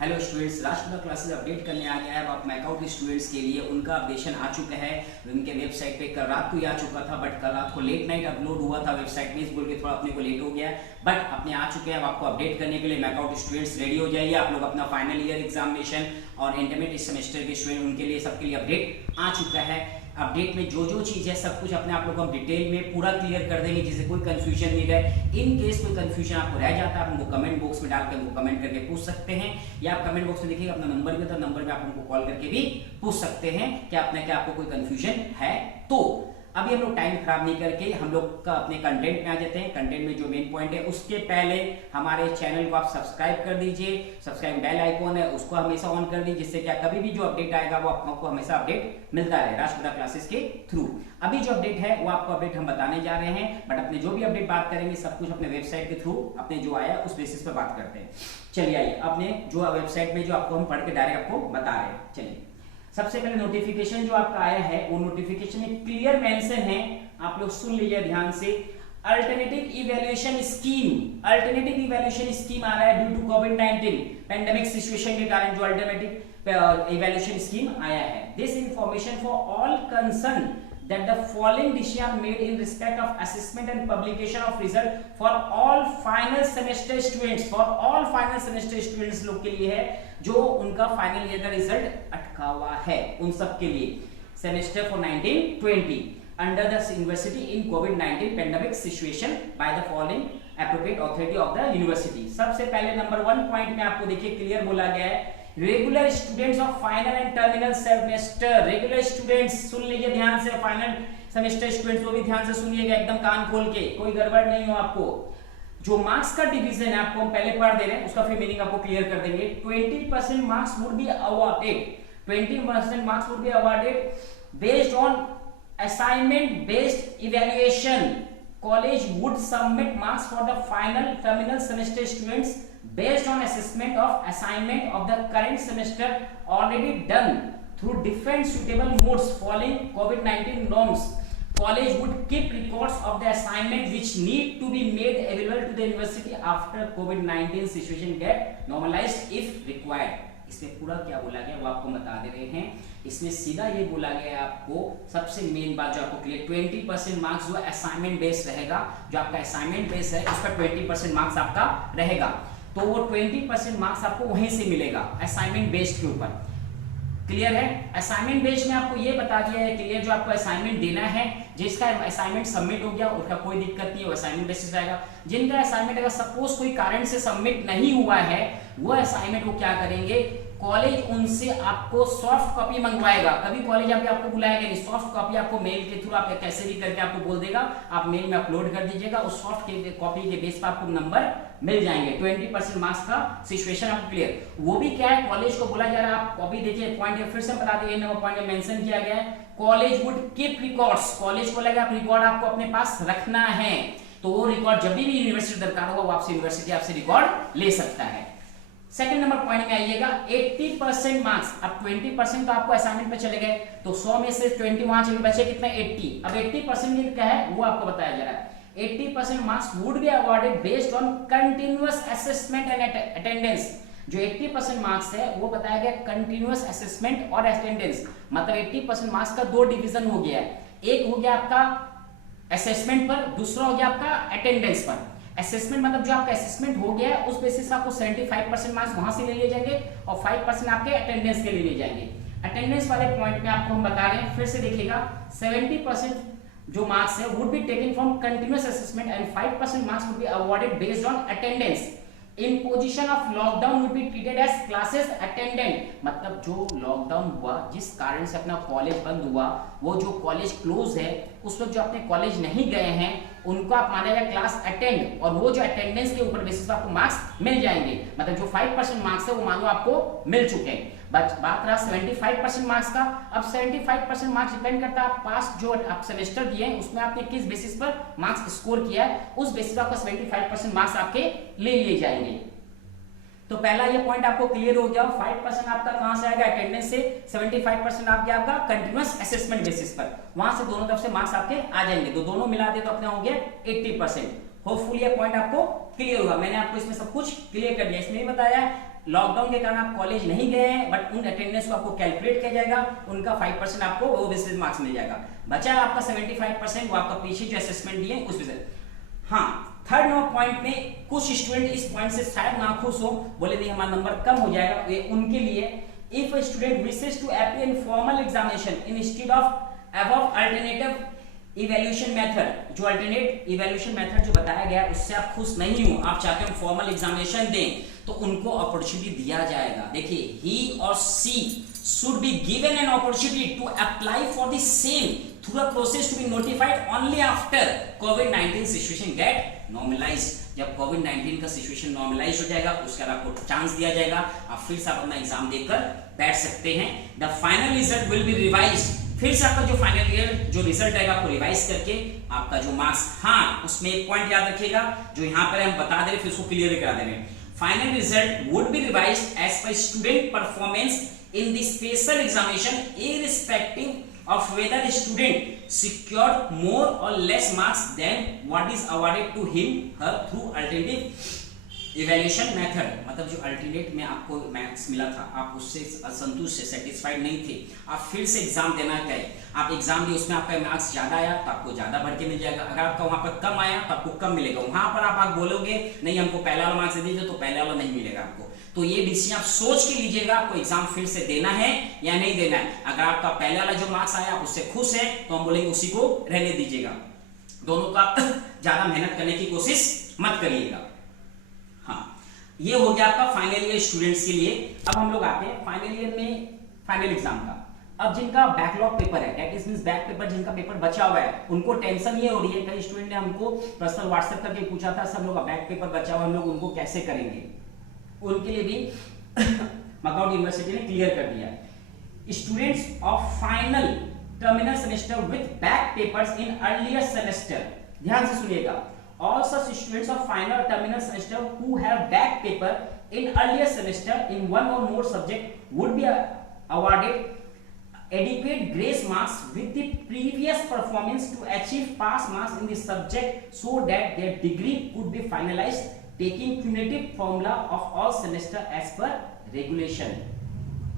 Hello students, राष्ट्र classes update करने आ गया है। अब आप मैकआउट स्टूडेंट्स के लिए उनका अपडेशन आ चुका है। उनके वेबसाइट पे कल रात को ही आ चुका था, बट कल रात को लेट नाइट अपलोड हुआ था वेबसाइट में, इस बोल के थोड़ा अपने को लेट हो गया, बट अपने आ चुके हैं। अब आपको अपडेट करने के लिए मैकआउट स्टूडेंट्स रेडी हो जाइए। आप लोग अपना फाइनल ईयर एग्जामिनेशन और इंटरमीडिएट सेमेस्टर के स्टूडेंट, उनके लिए सबके लिए अपडेट आ चुका है। अपडेट में जो जो चीज़ है सब कुछ अपने आप लोग हम डिटेल में पूरा क्लियर कर देंगे, जिससे कोई कंफ्यूजन नहीं रहे। इन केस कोई कंफ्यूजन आपको रह जाता है, आप उनको कमेंट बॉक्स में डालकर उनको कमेंट करके पूछ सकते हैं, या आप कमेंट बॉक्स में देखिए अपना नंबर भी, तो नंबर में आप उनको कॉल करके भी पूछ सकते हैं कि आपको कोई कंफ्यूजन है। तो अभी हम लोग टाइम खराब नहीं करके हम लोग का अपने कंटेंट में आ जाते हैं। कंटेंट में जो मेन पॉइंट है, उसके पहले हमारे चैनल को आप सब्सक्राइब कर दीजिए। सब्सक्राइब बेल आइकॉन है उसको हमेशा ऑन कर दीजिए, जिससे क्या कभी भी जो अपडेट आएगा वो आपको हमेशा अपडेट मिलता रहे राष्ट्रपिता क्लासेस के थ्रू। अभी जो अपडेट है वो आपको अपडेट हम बताने जा रहे हैं, बट अपने जो भी अपडेट बात करेंगे सब कुछ अपने वेबसाइट के थ्रू अपने जो आया उस बेसिस पर बात करते हैं। चलिए आइए, अपने जो वेबसाइट में जो आपको हम पढ़ के डायरेक्ट आपको बता रहे हैं। चलिए, सबसे पहले नोटिफिकेशन जो आपका आया है, वो नोटिफिकेशन में क्लियर मेंशन है, आप लोग सुन लीजिए ध्यान से। Alternative evaluation scheme, alternative evaluation scheme आ रहा है ड्यू टू कोविड-19 पेंडेमिक सिचुएशन के कारण जो अल्टरनेटिव इवैल्यूएशन स्कीम आया है। This information for all concern that the following decisions are made in respect of assessment and publication of result for all final semester students, for all final semester students लोग के लिए है जो उनका final year का result अटका हुआ है, उन सब के लिए semester for 1920 under the university in COVID-19 pandemic situation by the following appropriate authority of the university। सबसे पहले नंबर 1 पॉइंट में आपको देखिए क्लियर बोला गया है, regular students of final and terminal semester. Regular students सुन लीजिए ध्यान से, फाइनल सेमेस्टर स्टूडेंट्स वो भी ध्यान से सुनिएगा, एकदम कान खोल के, कोई गड़बड़ नहीं हो आपको। जो मार्क्स का डिवीजन है आपको हम पहले पढ़ दे रहे हैं, उसका फिर मीनिंग आपको क्लियर कर देंगे। 20% marks would be awarded, 20% marks would be awarded based on assignment based evaluation। college would submit marks for the final terminal semester students based on assessment of assignment of the current semester already done through different suitable modes following COVID-19 norms। college would keep records of the assignment which need to be made available to the university after COVID-19 situation get normalized if required। इसमें पूरा क्या बोला गया वो आपको बता दे रहे हैं। इसमें सीधा ये बोला गया है आपको, सबसे मेन बात जो आपको क्लियर, 20% मार्क्स जो असाइनमेंट बेस्ड रहेगा, जो आपका असाइनमेंट बेस्ड है उस पर 20% मार्क्स आपका रहेगा, तो वो 20% मार्क्स आपको वहीं से मिलेगा असाइनमेंट बेस्ड के ऊपर। क्लियर है? असाइनमेंट बेस्ड में आपको ये बता दिया है क्लियर, जो आपको असाइनमेंट देना है, जिसका असाइनमेंट सबमिट हो गया उसका कोई दिक्कत नहीं है, वो असाइनमेंट बेसिस रहेगा। जिनका असाइनमेंट अगर सपोज कोई कारण से सबमिट नहीं हुआ है, वो असाइनमेंट वो क्या करेंगे, कॉलेज उनसे आपको सॉफ्ट कॉपी मंगवाएगा। कभी कॉलेज आपको बुलाएगा नहीं, सॉफ्ट कॉपी आपको मेल के थ्रू आप कैसे भी करके आपको बोल देगा, आप मेल में अपलोड कर दीजिएगा, उस सॉफ्ट कॉपी के बेस पर आपको नंबर मिल जाएंगे। 20% मार्क्स का सिचुएशन आपको क्लियर। वो भी क्या है, कॉलेज को बोला जा रहा है, आप कॉपी देखिए, पॉइंट फिर से बता दिए, नंबर पॉइंट में मेंशन किया गया है, college would keep records. College को लगा रिकॉर्ड आपको अपने पास रखना है, तो वो रिकॉर्ड जब भी यूनिवर्सिटी दरकार होगा वो आपसे यूनिवर्सिटी आपसे रिकॉर्ड ले सकता है। सेकंड नंबर पॉइंट में आइएगा, 80% मार्क्स। अब 20% तो आपको असाइनमेंट पे चले गए, तो 100 में से 20 वहां चले बचे कितने, 80। अब 80% क्या है वो आपको बताया जा रहा है। 80% marks would be awarded based on continuous assessment and attendance. जो 80% मार्क्स है वो बताया गया कंटिन्यूअस असेसमेंट और अटेंडेंस। मतलब 80% मार्क्स का दो डिवीजन हो गया है, एक हो गया आपका असेसमेंट पर, दूसरा हो गया आपका अटेंडेंस पर। असेसमेंट मतलब जो आपका असेसमेंट हो गया है उस बेसिस आपको 75% मार्क्स वहां से ले लिए जाएंगे और 5% आपके अटेंडेंस के लिए ले जाएंगे। अटेंडेंस वाले पॉइंट में आपको हम बता रहे हैं, फिर से देखिएगा, 70% जो मार्क्स है would be taken from continuous assessment and 5% marks would be awarded based on attendance. In position of lockdown would be treated as classes attendant. मतलब जो लॉकडाउन हुआ, जिस कारण से अपना कॉलेज बंद हुआ, वो जो कॉलेज क्लोज है उस वक्त जो अपने कॉलेज नहीं गए हैं उनको आप माना जाए क्लास अटेंड, और वो जो अटेंडेंस के ऊपर बेसिस पर आपको मार्क्स मिल जाएंगे। मतलब जो 5% मार्क्स है वो मान लो आपको मिल चुके हैं। बात रहा 75% मार्क्स का। अब 75% मार्क्स डिपेंड करता है आप पास जो आप सेमेस्टर दिए हैं उसमें आपने किस बेसिस पर मार्क्स स्कोर किया है, उस बेसिस पर आपका 75% मार्क्स आपके ले लिए जाएंगे। तो पहला ये पॉइंट आपको क्लियर हो गया। 5% आपका कहां से आएगा, अटेंडेंस से। 75% आपका कंटिन्यूअस असेसमेंट बेसिस पर, वहां से दोनों तरफ से मार्क्स आपके आ जाएंगे, तो दोनों मिला दे तो अपने हो गया 80%। होपफुली ये पॉइंट आपको क्लियर होगा। मैंने आपको इसमें सब कुछ क्लियर कर दिया। इसमें भी बताया लॉकडाउन के कारण आप कॉलेज नहीं गए हैं, बट उन अटेंडेंस को आपको कैलकुलेट किया जाएगा, उनका 5% आपको वो बेसिस मार्क्स मिल जाएगा। बचा है आपका 75%, वो आपका पीछे जो असेसमेंट दिए उस बेसिस। हाँ, थर्ड नंबर पॉइंट में कुछ स्टूडेंट इस पॉइंट से शायद नाखुश हो, बोले नहीं हमारा नंबर कम हो जाएगा, ये उनके लिए if a student wishes to appear in formal examination instead of above alternative evaluation method, जो alternate evaluation method जो बताया गया उससे आप खुश नहीं हो, आप चाहते हो फॉर्मल एग्जामिनेशन दें, तो उनको अपॉर्चुनिटी दिया जाएगा। देखिए, he or she should be given an opportunity to apply for the same through a process to be notified only after COVID-19 situation get normalized। जब कोविड-19 का सिचुएशन नॉर्मलाइज हो जाएगा उसके बाद आपको चांस दिया जाएगा, आप फिर से अपना एग्जाम देकर बैठ सकते हैं। The final result will be revised, फिर से आपका जो फाइनल ईयर जो रिजल्ट आएगा आपको रिवाइज करके आपका जो मार्क्स, हाँ उसमें एक पॉइंट याद रखिएगा जो यहाँ पर हम बता दे रहे फिर उसको क्लियर करा दे रहे। Final result would be revised as per student performance in the special examination irrespective of whether the student secured more or less marks than what is awarded to him her through alternative evaluation method। मतलब जो alternate में आपको marks मिला था आप उससे असंतुष्ट से सेटिस्फाइड नहीं थे, आप फिर से एग्जाम देना गए, आप एग्जाम दिए उसमें आपका मार्क्स ज्यादा आया तो आपको ज्यादा बढ़ के मिल जाएगा, अगर आपका वहां पर कम आया तो आपको कम मिलेगा। वहां पर आप बोलोगे नहीं हमको पहला वाला मार्क्स दे दीजिए तो पहला वाला नहीं मिलेगा आपको। तो ये डिसीजन आप सोच के लीजिएगा आपको एग्जाम फिर से देना है या नहीं देना है। अगर आपका पहले वाला जो मार्क्स आया आप उससे खुश है तो हम बोलेंगे उसी को रहने दीजिएगा, दोनों का ज्यादा मेहनत करने की कोशिश मत करिएगा। हाँ, ये हो गया आपका फाइनल ईयर स्टूडेंट्स के लिए। अब हम लोग आते हैं फाइनल ईयर में फाइनल एग्जाम का। अब जिनका बैकलॉग पेपर है, that is means back paper, जिनका पेपर बचा हुआ है उनको टेंशन ये हो रही है। कई स्टूडेंट ने हमको पर्सनल व्हाट्सएप करके पूछा था सब लोग का बैक पेपर बचा हुआ हम लोग उनको कैसे करेंगे, उनके लिए भी मैकआउट यूनिवर्सिटी ने क्लियर कर दिया। Students of final terminal semester with back papers in earlier semester, ध्यान से सुनिएगा, all such students of final terminal semester who have back paper in earlier semester in one or more subject would be awarded adequate grace marks with the previous performance to achieve pass marks in the subject so that their degree could be finalized taking cumulative formula of all semester as per regulation।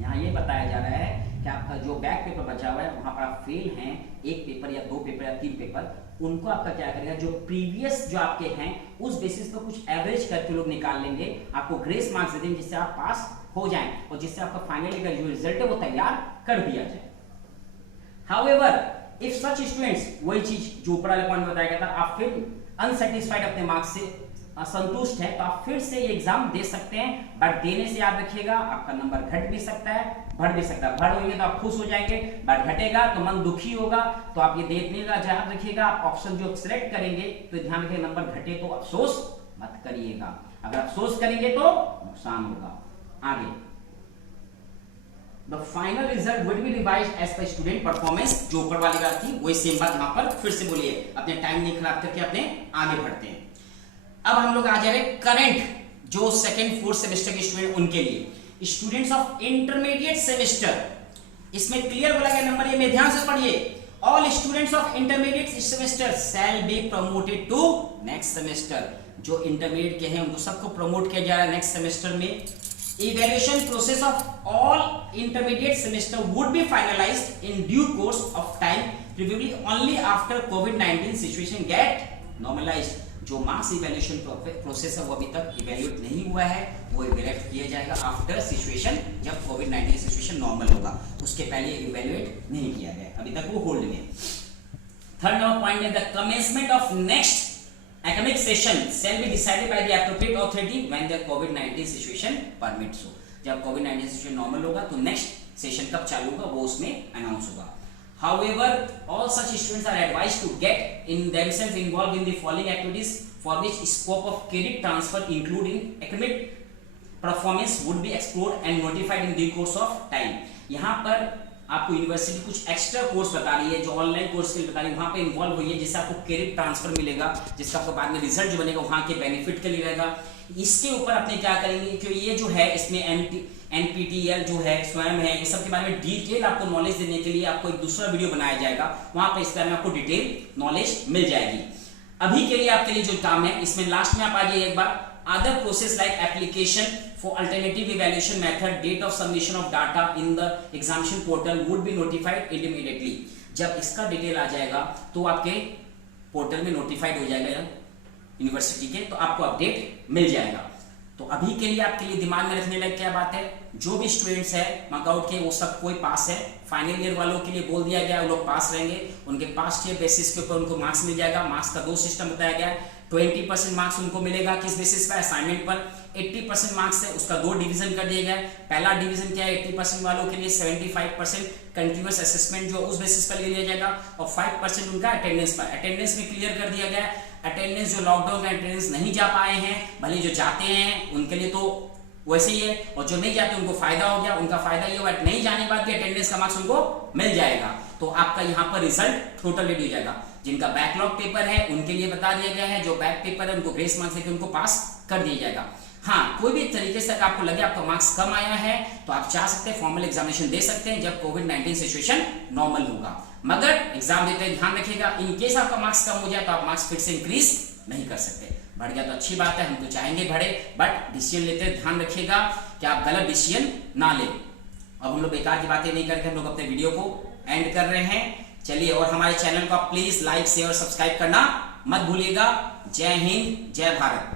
यहाँ ये बताया जा रहा है कि आपका जो back paper बचा हुआ है वहां पर आप फेल हैं एक पेपर या दो पेपर या तीन पेपर, उनको आपका क्या करेगा जो प्रीवियस जो आपके हैं उस बेसिस पर कुछ एवरेज करके लोग निकाल लेंगे, आपको ग्रेस मार्क्स दे देंगे जिससे आप पास हो जाएं और जिससे आपका फाइनली का जो रिजल्ट है वो तैयार कर दिया जाए। हाउएवर इफ सच स्टूडेंट्स, वही चीज जो ऊपर वाले पॉइंट बताया गया था, आप फिर अनसेटिस्फाइड अपने मार्क्स से असंतुष्ट है तो आप फिर से ये एग्जाम दे सकते हैं, बट देने से याद रखिएगा आपका नंबर घट भी सकता है बढ़ भी सकता है। बढ़ होंगे तो आप खुश हो जाएंगे, बट घटेगा तो मन दुखी होगा, तो आप ये देखने का याद रखिएगा। आप ऑप्शन जो सिलेक्ट करेंगे तो ध्यान रखिएगा नंबर घटे तो अफसोस मत करिएगा, अगर अफसोस करेंगे तो नुकसान होगा। आगे the final result will be revised as per student performance, जो ऊपर वाली बात थी वही सेम बात यहाँ पर फिर से बोलिए, अपने टाइम नहीं खराब करके अपने आगे बढ़ते हैं। अब हम लोग आ जा रहे करंट जो सेकंड फोर्थ सेमेस्टर के स्टूडेंट उनके लिए स्टूडेंट्स ऑफ इंटरमीडिएट सेमेस्टर, इसमें क्लियर बोला गया नंबर ये में ध्यान से पढ़िए, all students of intermediate semester shall be promoted to next semester. जो इंटरमीडिएट के हैं उनको सबको प्रमोट किया जा रहा है नेक्स्ट सेमेस्टर में। Evaluation process of all intermediate semester would be finalised in due course of time preferably only after कोविड-19 सिचुएशन गेट नॉर्मलाइज्ड। जो मार्क्स इवैल्यूएशन प्रोसेस है वो अभी तक इवैल्यूएट नहीं हुआ है, वो इवैल्यूएट किया जाएगा आफ्टर सिचुएशन, जब कोविड-19 सिचुएशन नॉर्मल होगा, उसके पहले इवैल्यूएट नहीं किया गया, अभी तक वो होल्ड में। थर्ड नंबर पॉइंट है the commencement of next academic session shall be decided by the appropriate authority when the COVID-19 situation permits। so जब COVID-19 situation नॉर्मल होगा तो नेक्स्ट सेशन कब चालू होगा वो उसमें अनाउंस होगा। However, all such students are advised to get in themselves involved in the following activities for which scope of credit transfer including academic performance would be explored and notified in due course of time। यहाँ पर आपको university कुछ extra course बता रही है, जो online course के लिए बता रही है, वहां पे इन्वॉल्व हुई है, जिससे आपको क्रेडिट ट्रांसफर मिलेगा, जिसका आपको बाद में रिजल्ट जो बनेगा वहां के बेनिफिट के लिए रहेगा। इसके ऊपर अपने क्या करेंगे कि ये जो है इसमें एनपीटीईएल जो है स्वयं है, ये सब के बारे में डिटेल आपको नॉलेज देने के लिए आपको एक दूसरा वीडियो बनाया जाएगा, वहां पर इस बारे में आपको डिटेल नॉलेज मिल जाएगी। अभी के लिए आपके लिए जो काम है इसमें लास्ट में आप आ जाइए एक बार, other process like application For alternative evaluation method, date of submission of data in the examination portal would be notified immediately. जब इसका डिटेल आ जाएगा तो आपके पोर्टल में नोटिफाइड हो जाएगा यूनिवर्सिटी के, तो आपको अपडेट मिल जाएगा। तो अभी के लिए आपके लिए दिमाग में रखने लायक क्या बात है, जो भी स्टूडेंट्स है मकआउट के वो सब कोई पास है। फाइनल ईयर वालों के लिए बोल दिया गया वो लोग पास रहेंगे, उनके पास्ट ईयर बेसिस के ऊपर उनको मार्क्स मिल जाएगा। मार्क्स का 2 सिस्टम बताया गया है। 20% मार्क्स उनको मिलेगा किस बेसिस पर, असाइनमेंट पर। 80% मार्क्स है उसका 2 डिवीजन कर दिया गया है। पहला डिवीजन क्या है, 80% वालों के लिए 75% कंटिन्यूअस असेसमेंट जो उस बेसिस पर ले लिया जाएगा, और 5% उनका अटेंडेंस पर। अटेंडेंस में क्लियर कर दिया गया है, अटेंडेंस जो लॉकडाउन का अटेंडेंस नहीं जा पाए हैं, भले जो जाते हैं उनके लिए तो वैसे ही है, और जो नहीं जाते उनको फायदा हो गया। उनका फायदा ये हुआ नहीं जाने के बाद भी अटेंडेंस का मार्क्स उनको मिल जाएगा। तो आपका यहाँ पर रिजल्ट टोटल रेडी हो जाएगा। जिनका बैकलॉग पेपर है उनके लिए बता दिया गया है, जो बैक पेपर है उनको ग्रेस मार्क्स देकर उनको पास कर दिया जाएगा। हाँ, कोई भी तरीके से आपको लगे आपका मार्क्स कम आया है तो आप चाह सकते हैं फॉर्मल एग्जामिनेशन दे सकते हैं जब कोविड-19 सिचुएशन नॉर्मल होगा। मगर एग्जाम देते ध्यान रखिएगा, इन केस आपका मार्क्स कम हो जाए तो आप मार्क्स फिर से इंक्रीज नहीं कर सकते। बढ़ गया तो अच्छी बात है, हम तो चाहेंगे बढ़े, बट डिसीजन लेते ध्यान रखिएगा कि आप गलत डिसीजन ना लें। अब हम लोग बेकार की बातें नहीं करके हम लोग अपने वीडियो को एंड कर रहे हैं। चलिए, और हमारे चैनल को प्लीज लाइक शेयर और सब्सक्राइब करना मत भूलिएगा। जय हिंद, जय भारत।